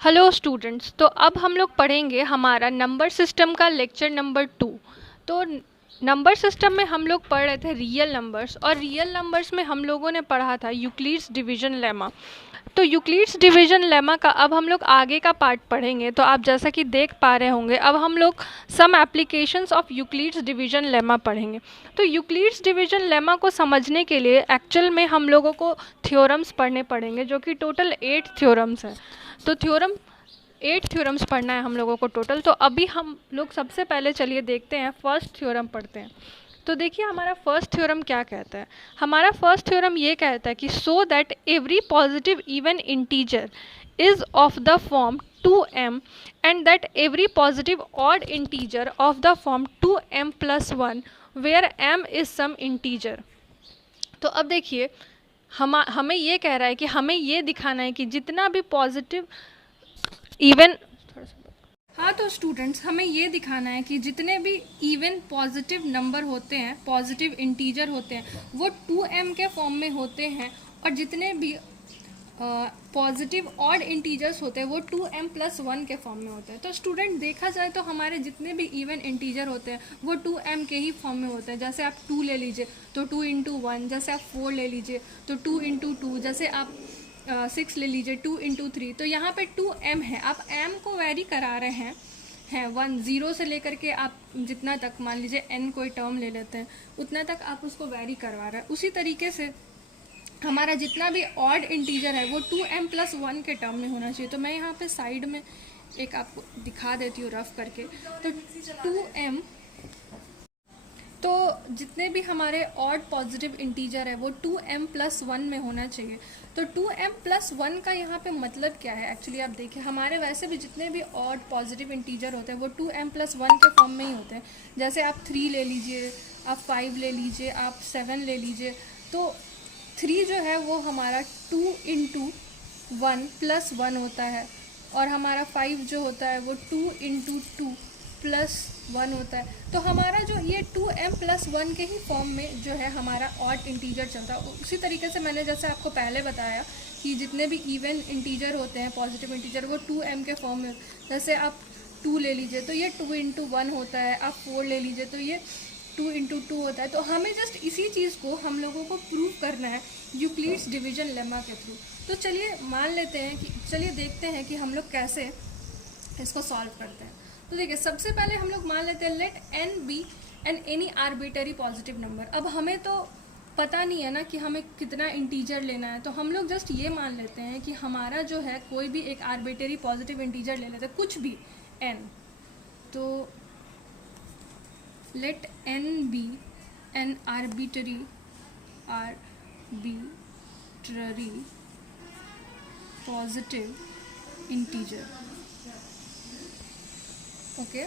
Hello students. तो अब हम लोग पढ़ेंगे हमारा नंबर सिस्टम का लेक्चर नंबर 2। तो नंबर सिस्टम में हम लोग पढ़ रहे थे रियल नंबर्स, और रियल नंबर्स में हम लोगों ने पढ़ा था यूक्लिड्स डिवीजन लेमा। तो यूक्लिड्स डिवीजन लेमा का अब हम लोग आगे का पार्ट पढ़ेंगे। तो आप जैसा कि देख पा रहे होंगे, अब हम लोग some applications of Euclid's division lemma पढ़ेंगे। तो यूक्लिड्स डिवीजन लेमा को समझने के लिए एक्चुअल में हम लोगों को थ्योरम्स पढ़ने पड़ेंगे, जो कि टोटल 8 थ्योरम्स हैं। तो 8 थ्योरम्स पढ़ना है हम लोगों को टोटल। तो अभी हम लोग सबसे पहले चलिए देखते हैं, फर्स्ट थ्योरम पढ़ते हैं। तो देखिए हमारा फर्स्ट थ्योरम क्या कहता है। हमारा फर्स्ट थ्योरम ये कहता है कि so that every positive even integer is of the form 2m and that every positive odd integer of the form 2m + 1 where m is some integer. तो अब देखिए हमें ये कह रहा है कि हमें ये दिखाना है कि जितना भी पॉजिटिव इवन हाँ, तो स्टूडेंट्स हमें ये दिखाना है कि जितने भी इवन पॉजिटिव नंबर होते हैं, पॉजिटिव इंटीजर होते हैं, वो 2m के फॉर्म में होते हैं, और जितने भी पॉजिटिव ऑड इंटीजर्स होते हैं वो 2m + 1 के फॉर्म में होते हैं। तो स्टूडेंट देखा जाए तो हमारे जितने भी इवन इंटीजर होते हैं वो 2m के ही फॉर्म में होते हैं। जैसे आप 2 ले लीजिए तो 2 × 1, जैसे आप 4 ले लीजिए तो 2 × 2, जैसे आप 6 ले लीजिए 2 × 3। तो यहाँ पे 2m है, आप m को वेरी करा रहे हैं 1 0 से लेकर के आप जितना तक, मान लीजिए n कोई टर्म ले लेते हैं, उतना तक आप उसको वेरी करवा रहे हैं। उसी तरीके से हमारा जितना भी ऑड इंटीजर है वो 2m + 1 के टर्म में होना चाहिए। तो मैं यहाँ पे साइड में एक आपको दिखा देती हूँ रफ करके। तो 2m, तो जितने भी हमारे ऑड पॉजिटिव इंटीजर है वो 2m + 1 में होना चाहिए। तो 2m + 1 का यहाँ पे मतलब क्या है, एक्चुअली आप देखिए हमारे वैसे भी जितने भी ऑड पॉजिटिव इंटीजर होते हैं वो 2m + 1 के फॉर्म में ही होते हैं। जैसे आप 3 ले लीजिए, आप 5 ले लीजिए, आप 7 ले लीजिए। तो 3 जो है वो हमारा 2 × 1 + 1 होता है, और हमारा 5 जो होता है वो 2 × 2 + 1 होता है। तो हमारा जो ये 2m + 1 के ही फॉर्म में जो है हमारा ऑड इंटीजर चलता है। उसी तरीके से मैंने जैसे आपको पहले बताया कि जितने भी इवन इंटीजर होते हैं, पॉजिटिव इंटीजर, वो 2m के फॉर्म में। जैसे आप 2 ले लीजिए तो ये 2 × 1 होता है, आप 4 ले लीजिए तो ये 2 × 2 होता है। तो हमें जस्ट इसी चीज़ को हम लोगों को प्रूव करना है यूक्लिड्स डिवीजन लेमा के थ्रू। तो चलिए मान लेते हैं कि, चलिए देखते हैं कि हम लोग कैसे इसको सॉल्व करते हैं। तो देखिए सबसे पहले हम लोग मान लेते हैं let n be an any arbitrary positive number. अब हमें तो पता नहीं है ना कि हमें कितना इंटीजर लेना है, तो हम लोग जस्ट ये मान लेते हैं कि हमारा जो है कोई भी एक आर्बिटरी पॉजिटिव इंटीजर ले लेते हैं, कुछ भी n। तो let n be an arbitrary positive integer। Okay,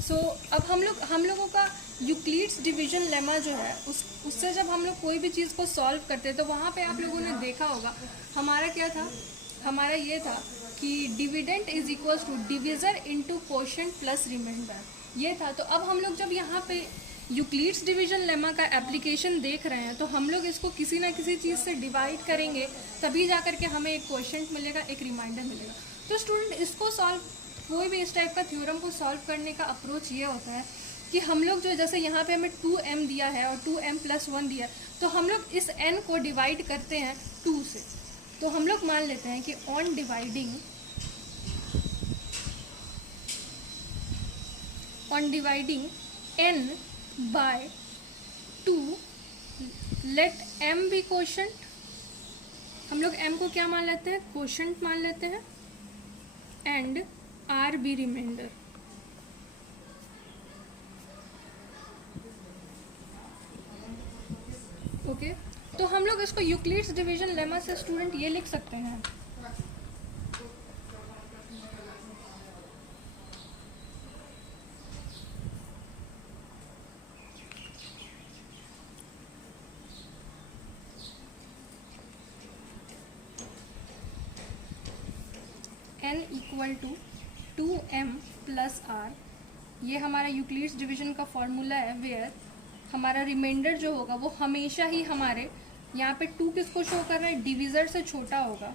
so अब हम लोगों का यूक्लिड्स डिवीजन लेमा जो है उससे जब हम लोग कोई भी चीज़ को सॉल्व करते हैं तो वहाँ पे आप लोगों ने देखा होगा हमारा क्या था, हमारा ये था कि dividend is equals to divisor into quotient plus remainder, ये था। तो अब हम लोग जब यहाँ पे यूक्लिड्स डिवीजन लेमा का एप्लीकेशन देख रहे हैं तो हम लोग इसको किसी ना किसी चीज़ से डिवाइड करेंगे, तभी जा करके हमें एक कोशेंट मिलेगा, एक रिमाइंडर मिलेगा। तो स्टूडेंट इसको सॉल्व, कोई भी इस टाइप का थ्योरम को सॉल्व करने का अप्रोच ये होता है कि हम लोग जो, जैसे यहाँ पे हमें 2m दिया है और 2m + 1 दिया है, तो हम लोग इस n को डिवाइड करते हैं 2 से। तो हम लोग मान लेते हैं कि on dividing n by 2 let m be quotient। हम लोग m को क्या मान लेते हैं, क्वोशंट मान लेते हैं, and r be remainder. Okay, तो हम लोग इसको यूक्लिड्स डिवीजन लेमा से स्टूडेंट ये लिख सकते हैं, n = 2m + r। ये हमारा यूक्लिड्स डिवीजन का फॉर्मूला है, वेयर हमारा रिमाइंडर जो होगा वो हमेशा ही हमारे यहाँ पे 2 किसको शो कर रहा है, डिविज़र से छोटा होगा।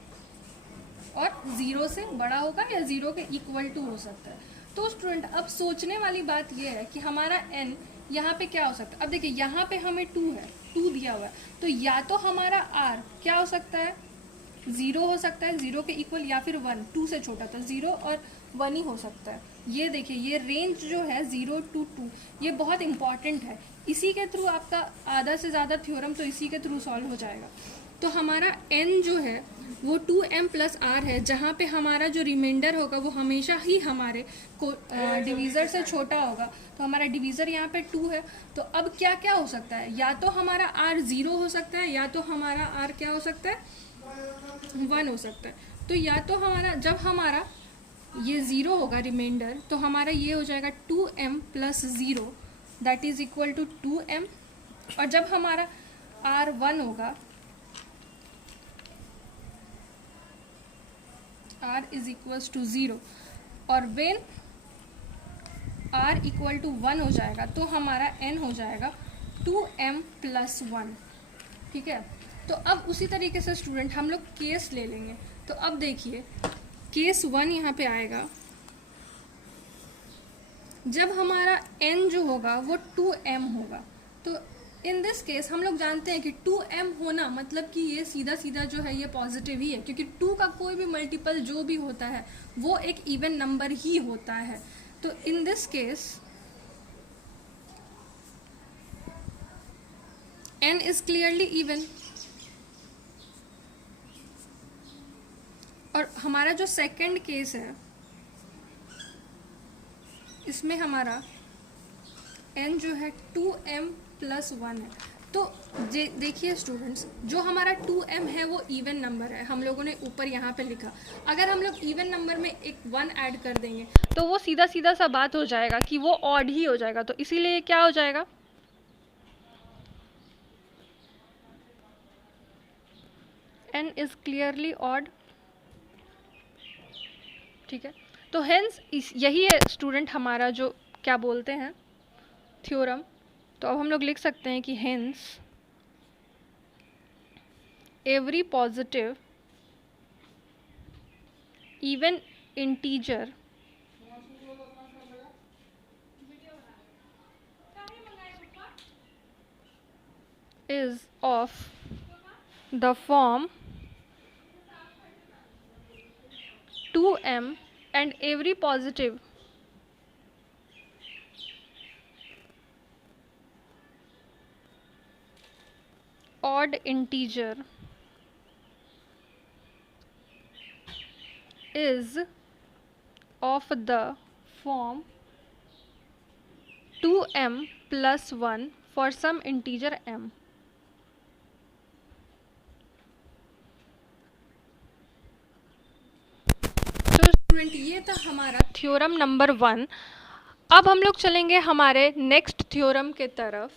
और 0 से बड़ा होगा या 0 के इक्वल टू हो सकता है। तो स्टूडेंट अब सोचने वाली बात ये है कि हमारा n यहाँ पे क्या हो सकता है। अब देखिए यहाँ पे हमें 2 है, 2 दिया हुआ है, तो या तो हमारा r क्या हो सकता है, 0 हो सकता है, 0 के इक्वल, या फिर 1, 2 से छोटा, तो 0 और 1 ही हो सकता है। ये देखिए ये रेंज जो है 0 to 2 ये बहुत इंपॉर्टेंट है। इसी के थ्रू आपका आधा से ज़्यादा थ्योरम तो इसी के थ्रू सॉल्व हो जाएगा। तो हमारा n जो है वो 2m प्लस r है, जहाँ पे हमारा जो रिमाइंडर होगा वो हमेशा ही हमारे को डिवीज़र से छोटा होगा। तो हमारा डिवीज़र यहाँ पे 2 है। तो अब क्या क्या हो सकता है, या तो हमारा r 0 हो सकता है, या तो हमारा r क्या हो सकता है, 1 हो सकता है। तो या तो हमारा जब हमारा ये 0 होगा रिमाइंडर, तो हमारा ये हो जाएगा 2m plus 0 that is equal to 2m। और जब हमारा r 1 होगा, r इज इक्वल्स टू 0, और वेन r इक्वल टू 1 हो जाएगा तो हमारा n हो जाएगा 2m प्लस 1। ठीक है। तो अब उसी तरीके से स्टूडेंट हम लोग केस ले लेंगे। तो अब देखिए केस 1 यहाँ पे आएगा, जब हमारा n जो होगा वो 2m होगा। तो इन दिस केस हम लोग जानते हैं कि 2m होना मतलब कि ये सीधा सीधा जो है ये पॉजिटिव ही है, क्योंकि 2 का कोई भी मल्टीपल जो भी होता है वो एक इवन नंबर ही होता है। तो in this case n is clearly even. और हमारा जो सेकंड केस है इसमें हमारा n जो है 2m प्लस 1 है। तो देखिए स्टूडेंट्स, जो हमारा 2m है वो इवन नंबर है, हम लोगों ने ऊपर यहाँ पे लिखा। अगर हम लोग इवन नंबर में एक 1 ऐड कर देंगे तो वो सीधा सीधा सा बात हो जाएगा कि वो ऑड ही हो जाएगा। तो इसीलिए क्या हो जाएगा, n इज क्लियरली ऑड। ठीक है। तो हेंस यही है स्टूडेंट हमारा जो क्या बोलते हैं थ्योरम। तो अब हम लोग लिख सकते हैं कि hence every positive even integer is of the form 2m and every positive odd integer is of the form 2m plus 1 for some integer m। तो स्टूडेंट ये था हमारा थ्योरम नंबर 1। अब हम लोग चलेंगे हमारे नेक्स्ट थ्योरम के तरफ।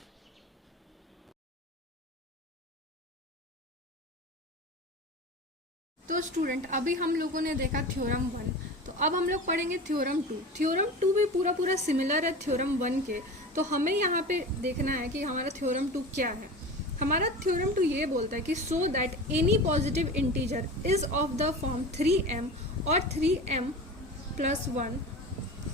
तो स्टूडेंट अभी हम लोगों ने देखा थ्योरम 1, तो अब हम लोग पढ़ेंगे थ्योरम 2। थ्योरम 2 भी पूरा सिमिलर है थ्योरम 1 के। तो हमें यहाँ पे देखना है कि हमारा थ्योरम 2 क्या है। हमारा थ्योरम 2 ये बोलता है कि so that any positive integer is of the form 3m और 3m प्लस 1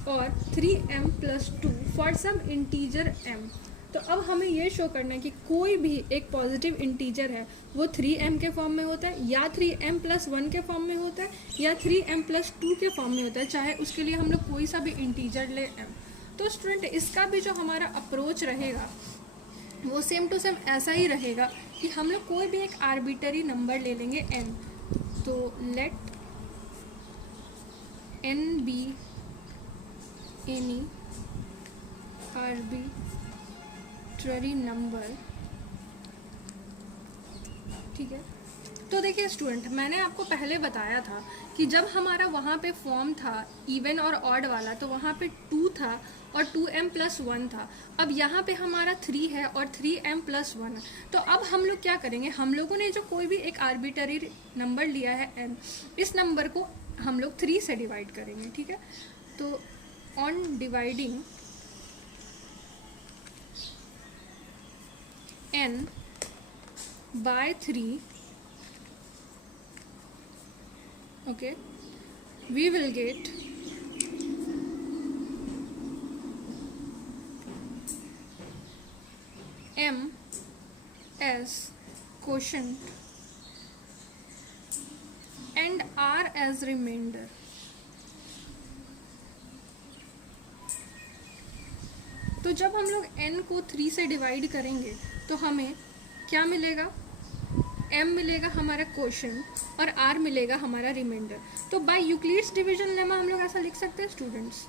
और 3m plus 2 for some integer m। तो अब हमें ये शो करना है कि कोई भी एक पॉजिटिव इंटीजर है वो 3m के फॉर्म में होता है, या 3m प्लस 1 के फॉर्म में होता है, या 3m प्लस 2 के फॉर्म में होता है, चाहे उसके लिए हम लोग कोई सा भी इंटीजर ले m। तो स्टूडेंट इसका भी जो हमारा अप्रोच रहेगा वो सेम टू सेम ऐसा ही रहेगा कि हम लोग कोई भी एक आर्बिटरी नंबर ले लेंगे n। तो let n be any arbitrary number. ठीक है। तो देखिए स्टूडेंट, मैंने आपको पहले बताया था कि जब हमारा वहाँ पे फॉर्म था इवन और ऑड वाला, तो वहाँ पे 2 था और 2m प्लस 1 था। अब यहाँ पे हमारा 3 है और 3m प्लस 1 है। तो अब हम लोग क्या करेंगे, हम लोगों ने जो कोई भी एक आर्बिटरी नंबर लिया है n, इस नंबर को हम लोग 3 से डिवाइड करेंगे। ठीक है। तो on dividing n by 3 okay, we will get m as quotient and r as remainder. तो जब हम लोग n को 3 से डिवाइड करेंगे तो हमें क्या मिलेगा? m मिलेगा हमारा क्वोशंट और r मिलेगा हमारा रिमाइंडर. तो बाय यूक्लिड्स डिवीजन लेमा हम लोग ऐसा लिख सकते हैं स्टूडेंट्स.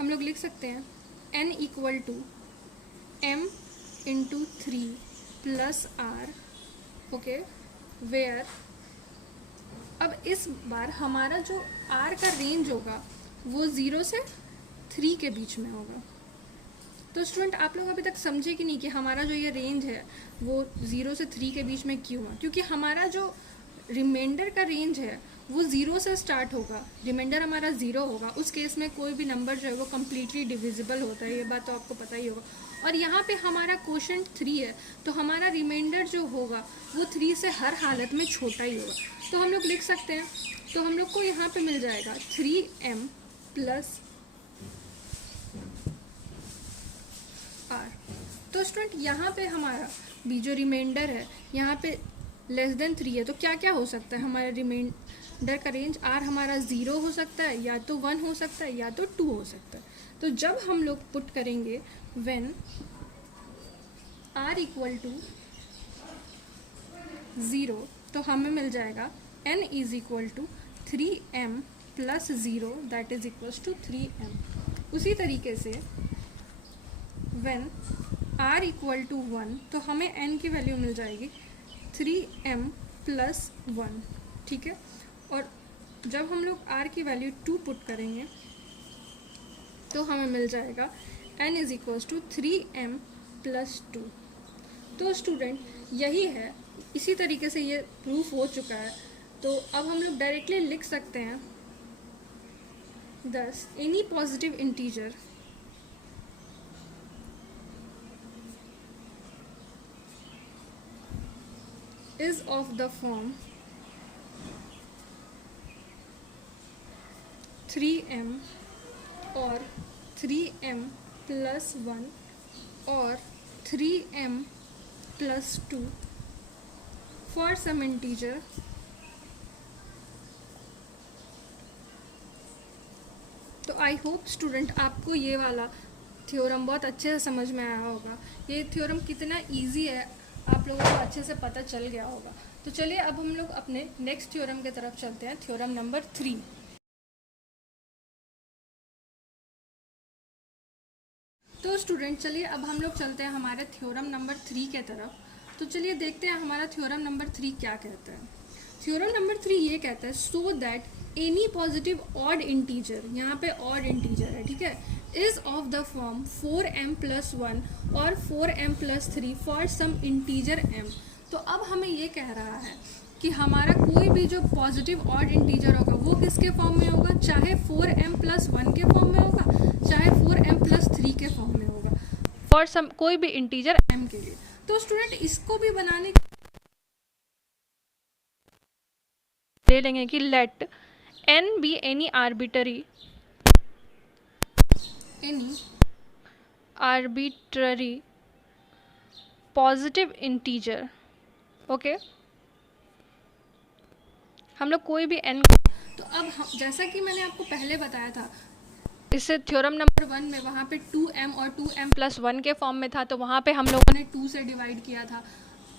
हम लोग लिख सकते हैं n equal to m into 3 plus r. Okay, where अब इस बार हमारा जो r का रेंज होगा वो 0 से 3 के बीच में होगा. तो स्टूडेंट आप लोग अभी तक समझे कि नहीं कि हमारा जो ये रेंज है वो 0 से 3 के बीच में क्यों है? क्योंकि हमारा जो रिमाइंडर का रेंज है वो 0 से स्टार्ट होगा. रिमाइंडर हमारा 0 होगा. उस केस में कोई भी नंबर जो है वो कम्प्लीटली डिविजिबल होता है, ये बात तो आपको पता ही होगा. और यहाँ पे हमारा क्वोशंट 3 है तो हमारा रिमाइंडर जो होगा वो 3 से हर हालत में छोटा ही होगा. तो हम लोग लिख सकते हैं, तो हम लोग को यहाँ पे मिल जाएगा 3m प्लस r. तो स्टूडेंट यहाँ पे हमारा भी जो रिमाइंडर है यहाँ पे लेस देन 3 है. तो क्या क्या हो सकता है? हमारा रिमाइंडर का रेंज r हमारा 0 हो सकता है, या तो 1 हो सकता है, या तो 2 हो सकता है. तो जब हम लोग पुट करेंगे व्हेन r इक्वल टू 0 तो हमें मिल जाएगा n is equal to 3m plus 0 that is equals to 3m. उसी तरीके से व्हेन r इक्वल टू 1 तो हमें n की वैल्यू मिल जाएगी 3m प्लस 1. ठीक है, और जब हम लोग r की वैल्यू 2 पुट करेंगे तो हमें मिल जाएगा n is equals to 3m plus 2. तो स्टूडेंट यही है, इसी तरीके से ये प्रूफ हो चुका है. तो अब हम लोग डायरेक्टली लिख सकते हैं दस any positive integer is of the form 3m or 3m plus 1 or 3m plus 2 for some integer तो आई होप स्टूडेंट आपको ये वाला थ्योरम बहुत अच्छे से समझ में आया होगा. ये थ्योरम कितना इजी है आप लोगों को अच्छे से पता चल गया होगा. तो चलिए अब हम लोग अपने नेक्स्ट थ्योरम की तरफ चलते हैं, थ्योरम नंबर 3. तो स्टूडेंट चलिए अब हम लोग चलते हैं हमारे थ्योरम नंबर 3 के तरफ. तो चलिए देखते हैं हमारा थ्योरम नंबर 3 क्या कहता है. थ्योरम नंबर 3 ये कहता है so that any positive odd integer, यहाँ पे ऑड इंटीजर है, ठीक है, is of the form 4m plus 1 और 4m plus 3 for some integer m. तो अब हमें ये कह रहा है कि हमारा कोई भी जो पॉजिटिव ऑड इंटीजर होगा वो किसके फॉर्म में होगा, चाहे 4m प्लस 1 के फॉर्म में होगा, चाहे 4m प्लस 3 के फॉर्म में होगा, फॉर सम कोई भी इंटीजर m के लिए. तो स्टूडेंट इसको भी बनाने ले लेंगे कि let n be any arbitrary positive integer. Okay, हम लोग कोई भी n. तो अब जैसा कि मैंने आपको पहले बताया था इस थ्योरम नंबर 1 में वहाँ पे 2m और 2m प्लस 1 के फॉर्म में था तो वहाँ पे हम लोगों ने 2 से डिवाइड किया था,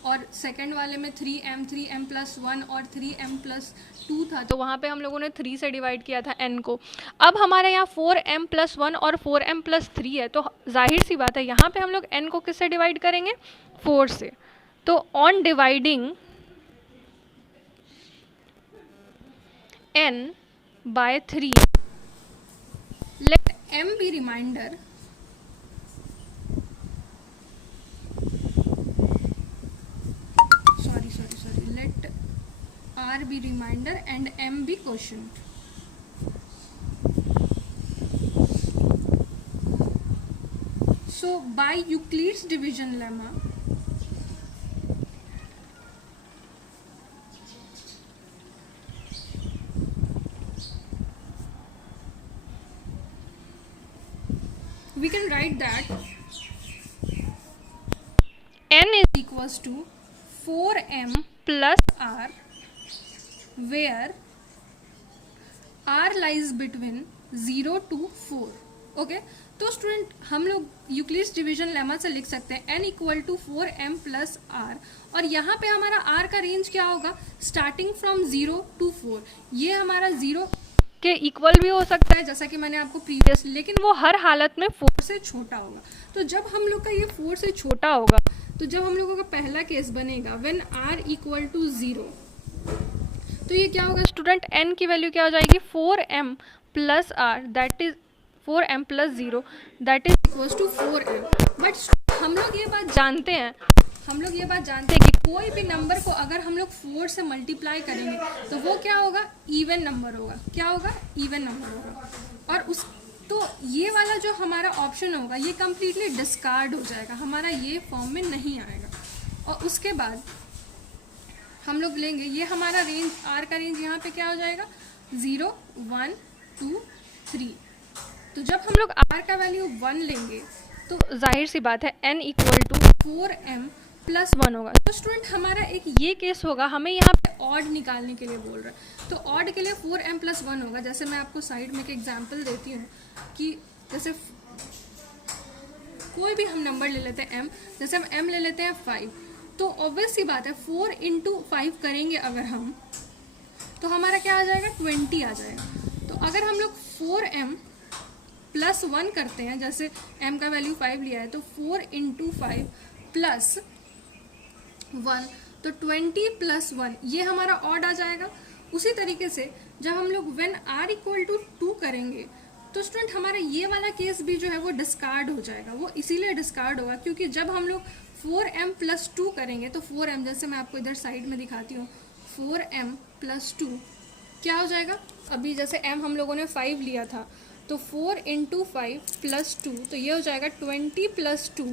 और सेकंड वाले में 3m प्लस 1 और 3m प्लस 2 था तो वहाँ पे हम लोगों ने 3 से डिवाइड किया था n को. अब हमारे यहाँ 4m प्लस 1 और 4m प्लस 3 है तो जाहिर सी बात है यहाँ पे हम लोग n को किससे डिवाइड करेंगे, 4 से. तो on dividing n by 3 let m be remainder let r be remainder and m be quotient. So So by Euclid's division lemma, we can write that n is equals to 4m plus r, where r lies between 0 to 4. Okay, तो student हम लोग Euclid's division lemma से लिख सकते हैं n equal to 4m plus R, और यहाँ पे हमारा r का रेंज क्या होगा, स्टार्टिंग फ्रॉम 0 टू 4. ये हमारा 0 के इक्वल भी हो सकता है जैसा कि मैंने आपको प्रीवियस, लेकिन वो हर हालत में 4 से छोटा होगा. तो जब हम लोग का ये 4 से छोटा होगा, तो जब हम लोगों का पहला केस बनेगा व्हेन r इक्वल टू 0, तो ये क्या होगा स्टूडेंट, n की वैल्यू क्या हो जाएगी, 4m plus r, that is 4m plus 0, that is equals to 4m. But हम लोग ये बात जानते हैं कि कोई भी नंबर को अगर हम लोग 4 से मल्टीप्लाई करेंगे तो वो क्या होगा, इवन नंबर होगा. क्या होगा, इवन नंबर होगा. और उस तो ये वाला जो हमारा ऑप्शन होगा ये कम्प्लीटली डिस्कार्ड हो जाएगा, हमारा ये फॉर्म में नहीं आएगा. और उसके बाद हम लोग लेंगे ये हमारा रेंज, आर का रेंज यहाँ पे क्या हो जाएगा, 0 1 2 3. तो जब हम लोग r का वैल्यू 1 लेंगे तो जाहिर सी बात है n equal to 4m plus 1 होगा. तो स्टूडेंट हमारा एक ये केस होगा, हमें यहाँ पे ऑड निकालने के लिए बोल रहा है, तो ऑड के लिए 4m प्लस 1 होगा. जैसे मैं आपको साइड में एक एग्जांपल देती हूँ कि जैसे कोई भी हम नंबर ले लेते हैं m, जैसे हम m ले लेते हैं 5, तो ऑब्वियस सी बात है 4 इंटू 5 करेंगे अगर हम, तो हमारा क्या आ जाएगा, 20 आ जाएगा. तो अगर हम लोग 4m प्लस 1 करते हैं, जैसे m का वैल्यू 5 लिया है, तो 4 इंटू 5 प्लस 1, तो 20 प्लस 1, ये हमारा ऑड आ जाएगा. उसी तरीके से जब हम लोग व्हेन r इक्वल टू 2 करेंगे, तो स्टूडेंट हमारा ये वाला केस भी जो है वो डिस्कार्ड हो जाएगा. वो इसीलिए डिस्कार्ड होगा क्योंकि जब हम लोग 4m प्लस 2 करेंगे, तो 4m, जैसे मैं आपको इधर साइड में दिखाती हूँ, 4m प्लस 2 क्या हो जाएगा, अभी जैसे m हम लोगों ने 5 लिया था, तो 4 इंटू 5 प्लस 2, तो ये हो जाएगा 20 plus 2,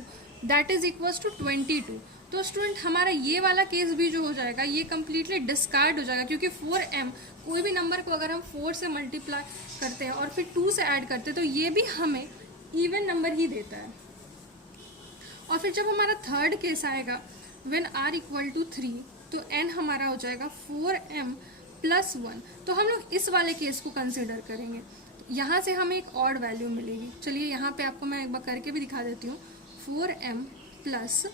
that is equals to 22. तो स्टूडेंट हमारा ये वाला केस भी जो हो जाएगा ये कम्प्लीटली डिस्कार्ड हो जाएगा, क्योंकि 4m, कोई भी नंबर को अगर हम 4 से मल्टीप्लाई करते हैं और फिर 2 से ऐड करते हैं, तो ये भी हमें इवन नंबर ही देता है. और फिर जब हमारा थर्ड केस आएगा व्हेन r इक्वल टू 3, तो n हमारा हो जाएगा 4m प्लस 1. तो हम लोग इस वाले केस को कंसिडर करेंगे. यहाँ से हमें एक ऑड वैल्यू मिलेगी. चलिए यहाँ पे आपको मैं एक बार करके भी दिखा देती हूँ. 4m प्लस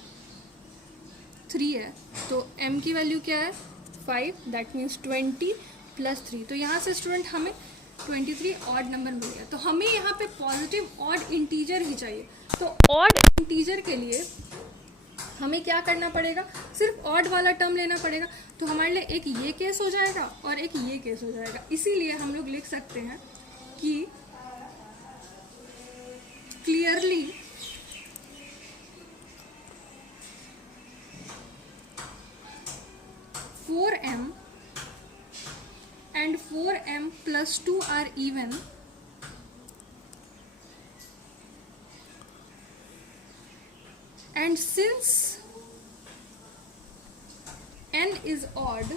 3 है, तो m की वैल्यू क्या है, 5, दैट मीन्स 20 प्लस 3. तो यहाँ से स्टूडेंट हमें 23 ऑड नंबर मिल गया. तो हमें यहाँ पे पॉजिटिव ऑड इंटीजर ही चाहिए. तो ऑड इंटीजर के लिए हमें क्या करना पड़ेगा, सिर्फ ऑड वाला टर्म लेना पड़ेगा. तो हमारे लिए एक ये केस हो जाएगा और एक ये केस हो जाएगा. इसीलिए हम लोग लिख सकते हैं कि clearly m and 4m plus 2 are even, and since n is odd,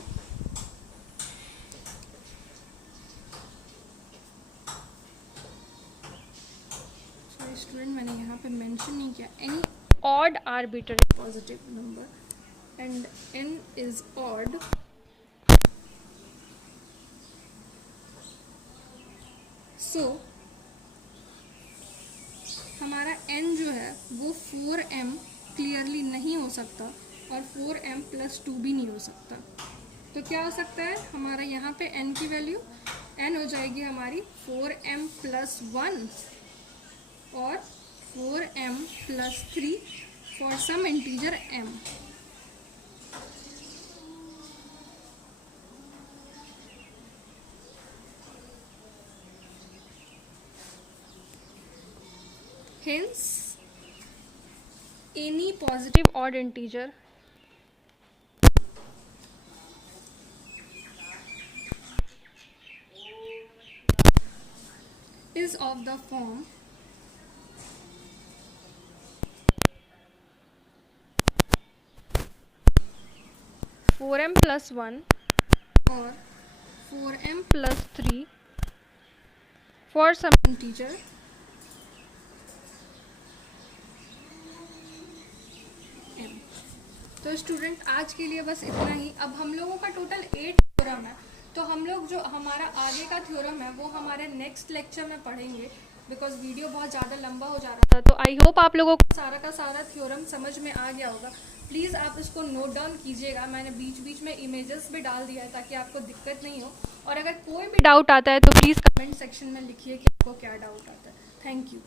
student मैंने यहाँ पे मेंशन नहीं किया, any odd arbitrary positive number and n is odd, so हमारा n जो है वो 4m क्लियरली नहीं हो सकता और 4m प्लस 2 भी नहीं हो सकता. तो क्या हो सकता है, हमारा यहाँ पे n की वैल्यू n हो जाएगी हमारी 4m प्लस 1 और 4m plus 3 for some integer m. Hence, any positive odd integer is of the form 4m+1 और 4m+3 for some integer m। तो स्टूडेंट आज के लिए बस इतना ही। अब हम लोगों का टोटल 8 थ्योरम है, तो हम लोग जो हमारा आगे का थ्योरम है वो हमारे नेक्स्ट लेक्चर में पढ़ेंगे, बिकॉज वीडियो बहुत ज़्यादा लंबा हो जा रहा था। तो आई होप आप लोगों को सारा का सारा थ्योरम समझ में आ गया होगा। प्लीज़ आप इसको नोट डाउन कीजिएगा, मैंने बीच बीच में इमेजेस भी डाल दिया है ताकि आपको दिक्कत नहीं हो। और अगर कोई भी डाउट आता है तो प्लीज़ कमेंट सेक्शन में लिखिए कि आपको क्या डाउट आता है। Thank you.